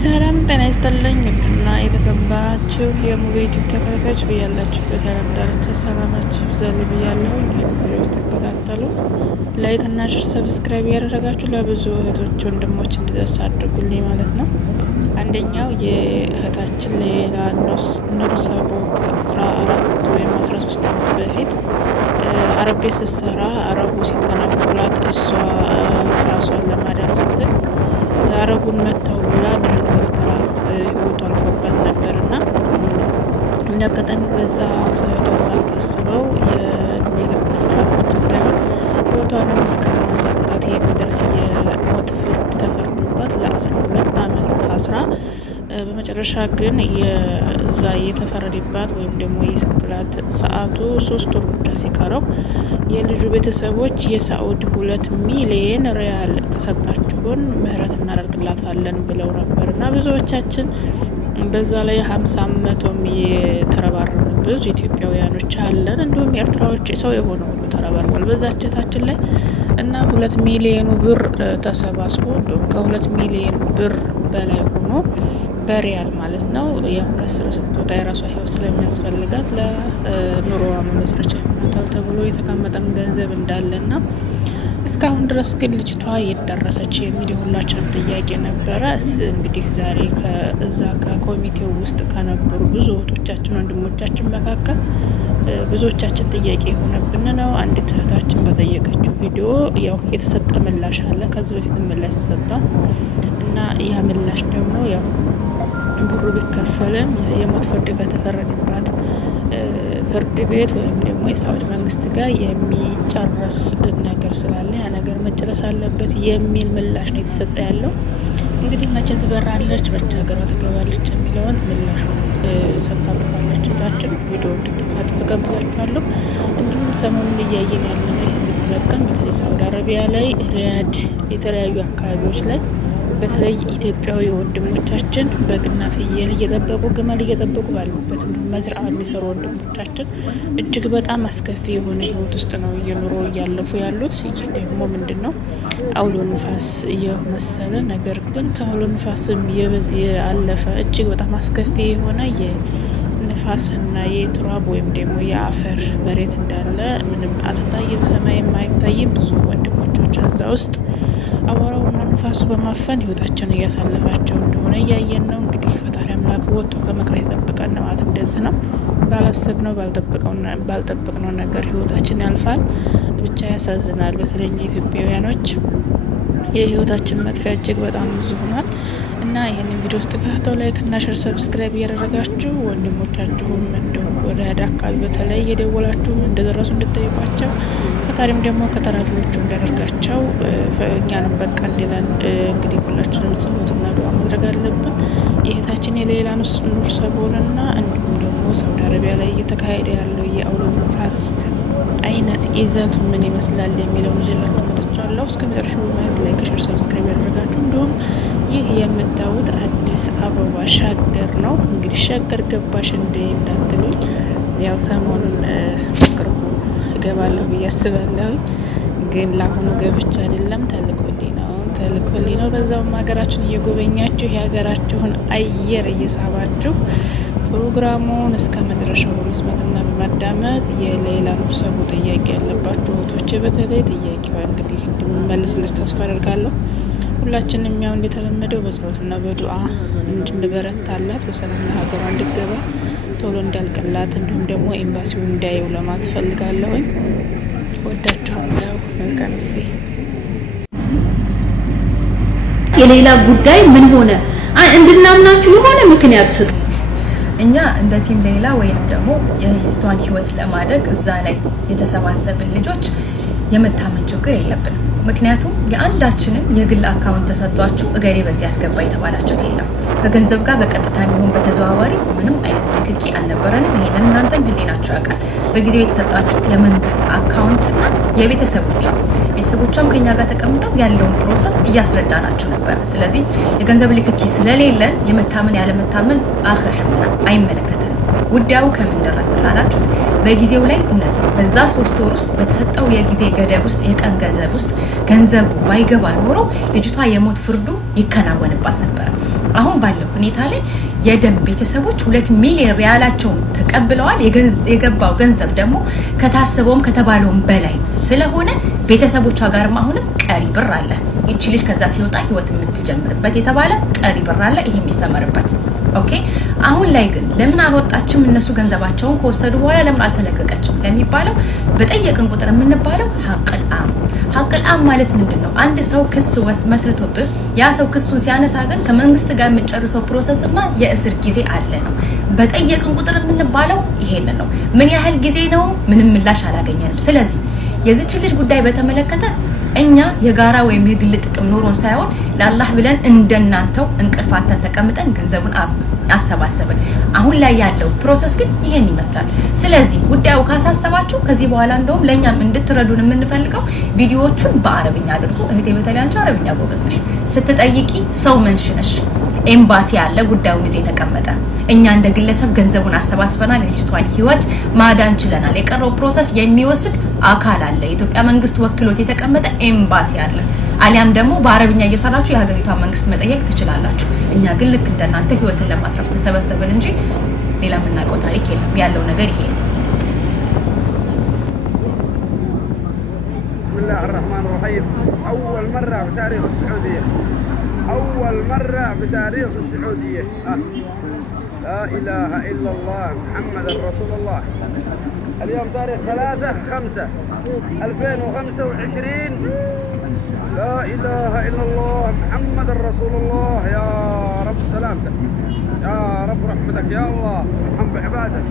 ሰላም ጤና ይስጥልኝ እና የተከበራችሁ የሙቤ ዩቲዩብ ተከታታዮች ብያላችሁበት የዓለም ዳርቻ ሰላማችሁ ይብዛል ብያለሁ። ቪዲዮ ስትከታተሉ ላይክ እና ሼር ሰብስክራይብ ያደረጋችሁ ለብዙ እህቶች ወንድሞች እንዲደርስ አድርጉልኝ ማለት ነው። አንደኛው የእህታችን ሌላ ኑርሳ ቦቅ 14 ወይም 13 ዓመት በፊት አረብ ቤት ስትሰራ አረቡ ሲተናኮላት እሷ ራሷን ለማዳን ስትል አረቡን መተው ብላ ልጁን ገፍትራ ህይወቱ አልፎባት ነበር እና እንደ አጋጣሚ በዛ ሳታስበው የእድሜ ልክ እስራት ብቻ ሳይሆን ህይወቷንም እስከ ማሳጣት የሚደርስ የሞት ፍርድ ተፈርዶባት ለ12 ዓመት ታስራ በመጨረሻ ግን የዛ የተፈረደባት ወይም ደግሞ የስቅላት ሰዓቱ 3 ወር ብቻ ሲቀረው የልጁ ቤተሰቦች የሳዑዲ 2 ሚሊዮን ሪያል ከሰጣችሁን ምህረት እናደርግላታለን ብለው ነበር እና ብዙዎቻችን በዛ ላይ 50-100 የተረባረበ ብዙ ኢትዮጵያውያኖች አለን። እንዲሁም ኤርትራዎች ሰው የሆነ ሁሉ ተረባርቧል በዛችታችን ላይ እና 2 ሚሊዮን ብር ተሰባስቦ እንዲሁም ከ2 ሚሊዮን ብር በላይ ሆኖ በሪያል ማለት ነው። ያው ከስር ስትወጣ የራሷ ህይወት ስለሚያስፈልጋት ለኑሮዋ መመስረቻ ይሆናታል ተብሎ የተቀመጠም ገንዘብ እንዳለና እስካሁን ድረስ ግን ልጅቷ የደረሰች የሚል ሁላችንም ጥያቄ ነበረ። እንግዲህ ዛሬ ከዛ ከኮሚቴው ውስጥ ከነበሩ ብዙ እህቶቻችን ወንድሞቻችን መካከል ብዙዎቻችን ጥያቄ የሆነብን ነው። አንዲት እህታችን በጠየቀችው ቪዲዮ ያው የተሰጠ ምላሽ አለ። ከዚህ በፊት ምላሽ ተሰጥቷል እና ያ ምላሽ ደግሞ ያው ብሩ ቢከፈልም የሞት ፍርድ ከተፈረደባት ፍርድ ቤት ወይም ደግሞ የሳዑዲ መንግስት ጋር የሚጨረስ ነገር ስላለ ያ ነገር መጨረስ አለበት የሚል ምላሽ ነው የተሰጠ ያለው። እንግዲህ መቼ ትበራለች መቼ ሀገሯ ትገባለች የሚለውን ምላሹን ሰጥታለች። ታችን ቪዲዮ እንድትከታተሉ ተጋብዛችኋለሁ። እንዲሁም ሰሞኑን እያየን ያለነው ይህን በተለይ ሳዑዲ አረቢያ ላይ ሪያድ የተለያዩ አካባቢዎች ላይ በተለይ ኢትዮጵያዊ ወንድሞቻችን በግና ፍየል እየጠበቁ ግመል እየጠበቁ ባሉበት እንዲሁም መዝራዓ የሚሰሩ ወንድሞቻችን እጅግ በጣም አስከፊ የሆነ ህይወት ውስጥ ነው እየኖሩ እያለፉ ያሉት። ይህ ደግሞ ምንድን ነው አውሎ ንፋስ የመሰለ ነገር ግን ከአውሎ ንፋስም ያለፈ እጅግ በጣም አስከፊ የሆነ የንፋስና የቱራብ ወይም ደግሞ የአፈር መሬት እንዳለ ምንም አትታይም፣ ሰማይ የማይታይም። ብዙ ወንድሞቻችን እዛ ውስጥ አቧራውና ንፋሱ በማፈን ህይወታቸውን እያሳለፋቸው እንደሆነ እያየን ነው። እንግዲህ ፈጣሪ አምላክ ወጥቶ ከመቅረት ይጠብቀን ማለት እንደዚህ ነው። ባላሰብነው ባልጠበቅነው ነገር ህይወታችን ያልፋል። ብቻ ያሳዝናል። በተለይ ኢትዮጵያውያኖች የህይወታችን መጥፊያ እጅግ በጣም ብዙ ሆኗል እና ይህንን ቪዲዮ ውስጥ ተከታተሉ። ላይክ እና ሼር ሰብስክራይብ እያደረጋችሁ ወንድሞቻችሁም እንዲሁም ወደ ሄዳ አካባቢ በተለይ የደወላችሁ እንደደረሱ እንድጠይቋቸው ፈጣሪም ደግሞ ከተራፊዎቹ እንዲያደርጋቸው እኛንም በቃ እንዲለን እንግዲህ ሁላችንም ጸሎትና ዱዓ ማድረግ አለብን። የእህታችን የሌላ ኑር ሰቦንና እንዲሁም ደግሞ ሳውዲ አረቢያ ላይ እየተካሄደ ያለው የአውሎ ንፋስ አይነት ይዘቱ ምን ይመስላል የሚለውን ይዤላችሁ መጥቻለሁ። እስከ መጨረሻው በማየት ላይክ ሼር ሰብስክራይብ ያደረጋችሁ እንዲሁም ይህ የምታዩት አዲስ አበባ ሸገር ነው። እንግዲህ ሸገር ገባሽ እንደ እንዳትሉኝ ያው ሰሞኑን ፍቅሩ እገባለሁ ብዬ አስባለሁ። ግን ለአሁኑ ገብቻ አይደለም ተልኮልኝ ነው። በዛውም ሀገራችን እየጎበኛችሁ የሀገራችሁን አየር እየሳባችሁ ፕሮግራሙን እስከ መጨረሻው በመስማትና በማዳመጥ የሌላ ኑር ሰቡ ጥያቄ ያለባችሁ እህቶች በተለይ ጥያቄዋ እንግዲህ እንድመለስልሽ ተስፋ አደርጋለሁ። ሁላችንም ያው እንደተለመደው በጸሎትና በዱዓ እንድንበረታላት በሰላም ሀገሯ እንድትገባ ቶሎ እንዳልቅላት እንዲሁም ደግሞ ኤምባሲውን እንዳየው ለማለት ፈልጋለሁ። ወዳችኋለሁ። መልካም ጊዜ። የሌላ ጉዳይ ምን ሆነ እንድናምናችሁ የሆነ ምክንያት ስጡ። እኛ እንደ ቲም ሌላ ወይንም ደግሞ የሂስቷን ህይወት ለማደግ እዛ ላይ የተሰባሰብን ልጆች የመታመን ችግር የለብንም። ምክንያቱም የአንዳችንም የግል አካውንት ተሰጥቷችሁ እገሌ በዚህ ያስገባ የተባላችሁት የለም። ከገንዘብ ጋር በቀጥታ የሚሆን በተዘዋዋሪ ምንም አይነት ንክኪ አልነበረንም። ይሄንን እናንተም ህሊናችሁ ያውቃል። በጊዜው የተሰጣችሁ የመንግስት አካውንትና ቤተሰቦቿም ከኛ ጋር ተቀምጠው ያለውን ፕሮሰስ እያስረዳናችሁ ነበር። ስለዚህ የገንዘብ ንክኪ ስለሌለን የመታመን ያለመታመን አኽር ህምና አይመለከተንም። ጉዳዩ ከምን ደረሰ ላላችሁት በጊዜው ላይ እውነት ነው። በዛ 3 ወር ውስጥ በተሰጠው የጊዜ ገደብ ውስጥ የቀን ገንዘብ ውስጥ ገንዘቡ ባይገባ ኖሮ ልጅቷ የሞት ፍርዱ ይከናወንባት ነበር። አሁን ባለው ሁኔታ ላይ የደም ቤተሰቦች 2 ሚሊዮን ሪያላቸውን ተቀብለዋል። የገባው ገንዘብ ደግሞ ከታሰበውም ከተባለውም በላይ ስለሆነ ቤተሰቦቿ ጋርም አሁንም ቀሪ ብር አለ። ይቺ ልጅ ከዛ ሲወጣ ህይወት የምትጀምርበት የተባለ ቀሪ ብር አለ። ይሄ የሚሰመርበት ኦኬ። አሁን ላይ ግን ለምን አልወጣችም? እነሱ ገንዘባቸውን ከወሰዱ በኋላ ለምን አልተለቀቀችም ለሚባለው በጠየቅን ቁጥር የምንባለው ሐቅል አም ማለት ምንድነው? አንድ ሰው ክስ መስርቶብህ ያ ሰው ክሱን ሲያነሳ ግን ከመንግስት ጋር የምንጨርሰው ፕሮሰስ እና የእስር ጊዜ አለ ነው። በጠየቅን ቁጥር የምንባለው ይሄንን ነው። ምን ያህል ጊዜ ነው? ምንም ምላሽ አላገኘንም። ስለዚህ የዚች ልጅ ጉዳይ በተመለከተ እኛ የጋራ ወይም የግል ጥቅም ኖሮን ሳይሆን ለአላህ ብለን እንደናንተው እንቅልፋተን ተቀምጠን ገንዘቡን አሰባሰብን። አሁን ላይ ያለው ፕሮሰስ ግን ይሄን ይመስላል። ስለዚህ ጉዳዩ ካሳሰባችሁ ከዚህ በኋላ እንደውም ለኛም እንድትረዱን የምንፈልገው ቪዲዮዎቹን በአረብኛ አድርጉ። እህቴ በተለይ አንቺ አረብኛ ጎበዝ ነሽ። ስትጠይቂ ሰው መንሽነሽ ኤምባሲ ያለ ጉዳዩን ይዞ የተቀመጠ እኛ እንደ ግለሰብ ገንዘቡን አሰባስበናል። ልጅቷን ህይወት ማዳን ችለናል። የቀረው ፕሮሰስ የሚወስድ አካል አለ። የኢትዮጵያ መንግስት ወክሎት የተቀመጠ ኤምባሲ አለ። አሊያም ደግሞ በአረብኛ እየሰራችሁ የሀገሪቷን መንግስት መጠየቅ ትችላላችሁ። እኛ ግን ልክ እንደናንተ ህይወትን ለማትረፍ ተሰበሰብን እንጂ ሌላ የምናውቀው ታሪክ የለም። ያለው ነገር ይሄ ነው። ብስሚላህ الرحمن الرحيم أول مرة بتاريخ السعودية أول مرة بتاريخ السعودية لا إله إلا الله محمد رسول الله. اليوم تاريخ 3/5/2025. لا إله إلا الله محمد رسول الله. يا رب سلامتك يا رب رحمتك يا الله ارحم بعبادك.